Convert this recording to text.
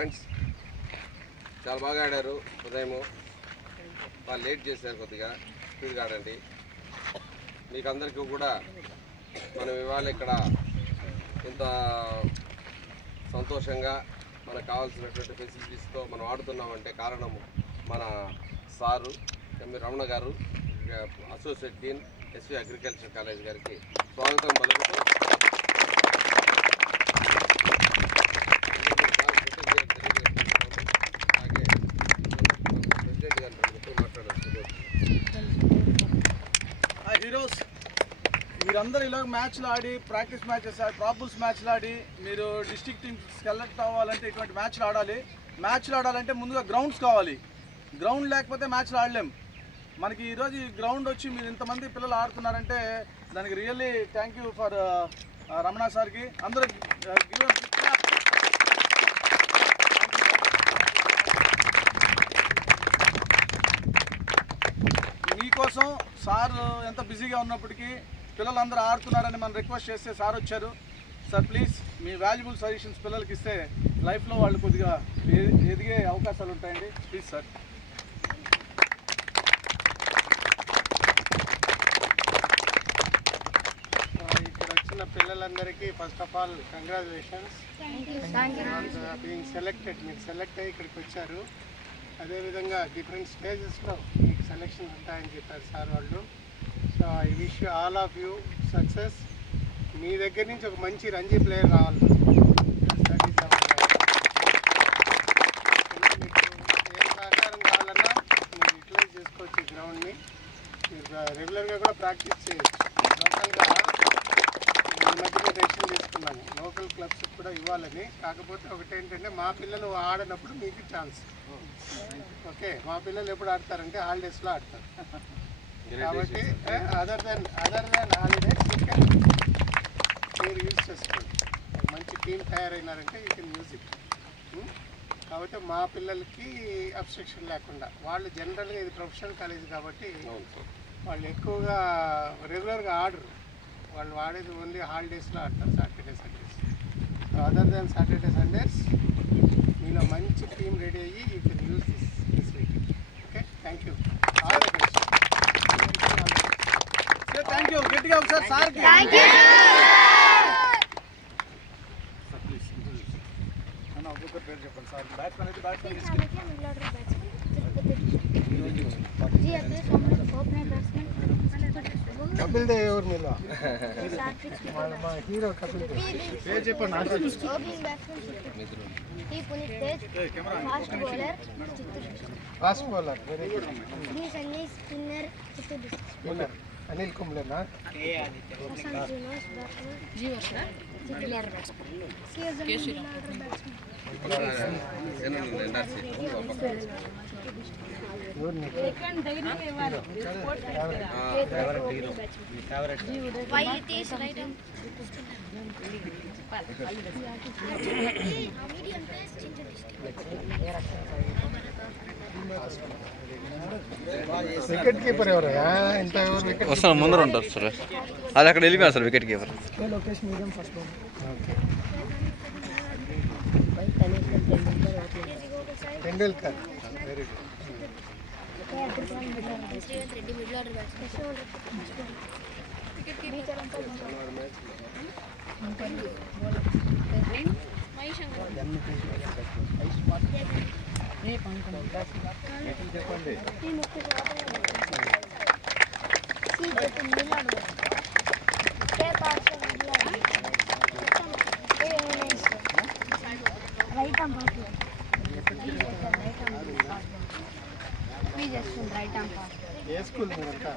Friends చాలా బాగా ఆడారు. ఉదయం వాళ్ళు లేట్ చేశారు, కొద్దిగా స్పీడ్గా ఆడండి. మీకు అందరికీ కూడా మనం ఇవాళ ఇక్కడ ఇంత సంతోషంగా మనకు కావాల్సినటువంటి ఫెసిలిటీస్తో మనం ఆడుతున్నామంటే కారణం మన సారు ఎంవి రమణ గారు, associate dean S V agriculture college గారికి స్వాగతం పలుకుతూ హీరోస్, మీరందరూ ఇలా మ్యాచ్లు ఆడి, ప్రాక్టీస్ మ్యాచెస్ ఆడి, ప్రాబుల్స్ మ్యాచ్లు ఆడి మీరు డిస్ట్రిక్ట్ టీమ్స్ సెలెక్ట్ అవ్వాలంటే ఇటువంటి మ్యాచ్లు ఆడాలి. మ్యాచ్లు ఆడాలంటే ముందుగా గ్రౌండ్స్ కావాలి. గ్రౌండ్ లేకపోతే మ్యాచ్లు ఆడలేం. మనకి ఈరోజు ఈ గ్రౌండ్ వచ్చి మీరు ఇంతమంది పిల్లలు ఆడుతున్నారంటే దానికి really thank you for Ramana సార్కి. అందరూ మీకోసం సార్ ఎంత బిజీగా ఉన్నప్పటికీ పిల్లలందరూ ఆడుతున్నారని మనం రిక్వెస్ట్ చేస్తే సార్ వచ్చారు. Sir please me valuable suggestions పిల్లలకి ఇస్తే లైఫ్లో వాళ్ళు కొద్దిగా ఎదిగే అవకాశాలు ఉంటాయండి. Please sir. ఇక్కడ వచ్చిన పిల్లలందరికీ first of all congratulations being selected. మీరు సెలెక్ట్ అయ్యి ఇక్కడికి వచ్చారు. అదేవిధంగా డిఫరెంట్ స్టేజెస్లో మీకు సెలెక్షన్ ఉంటాయని చెప్పారు సార్ వాళ్ళు. So I wish you all of you success. మీ దగ్గర నుంచి ఒక మంచి రంజీ ప్లేయర్ రావాలి. మీకు ఏ సహకారం కావాలన్నా మీరు యూటిలైజ్ చేసుకోవచ్చు ఈ గ్రౌండ్ని. మీరు రెగ్యులర్గా కూడా ప్రాక్టీస్ చేయొచ్చు. లోకల్గా ఈ మధ్యలో డెసిషన్ తీసుకున్నాము లోకల్ క్లబ్స్ కూడా ఇవ్వాలని. కాకపోతే ఒకటి ఏంటంటే మా పిల్లలు ఆడినప్పుడు మీకు ఛాన్స్. ఓకే, మా పిల్లలు ఎప్పుడు ఆడతారంటే హాలిడేస్లో ఆడతారు. కాబట్టి అదర్ దాన్ హాలిడేస్ మీరు యూజ్ చేసుకోండి. మంచి టీం తయారైనారంటే యూ కెన్ యూజ్ ఇట్. కాబట్టి మా పిల్లలకి అబ్స్ట్రక్షన్ లేకుండా, వాళ్ళు జనరల్గా ఇది ప్రొఫెషనల్ కాలేజ్ కాబట్టి వాళ్ళు ఎక్కువగా రెగ్యులర్గా ఆడరు. వాళ్ళు ఆడేది ఓన్లీ హాలిడేస్లో ఆడతారు, Saturday Sundays. So other than Saturday Sundays మీలో మంచి టీం రెడీ అయ్యి you can use this week. Okay, thank you. All the best. Thank you. గట్టిగా ఒకసారి సార్కి ఒక్కొక్కరు పేరు చెప్పండి సార్. బ్యాట్స్మెన్ అయితే బ్యాట్స్మెన్ కపిల్ దేవ్ ఎవరు మీలో? మా హీరో కపిల్ దేవ్. పేరు చెప్పండి. Fast bowler, very good. Spinner Anil కుంబ్లేనా? వికెట్ కీపర్ ఎవరయ్యా? ఇంత వస్తాను ముందర ఉంటారు సార్. అది అక్కడ వెళ్ళిపోయారు sir wicket keeper. Lokesh medium first bowl. Tendulkar, very good. చెప్పండి. ఏ స్కూల్ మీరంతా?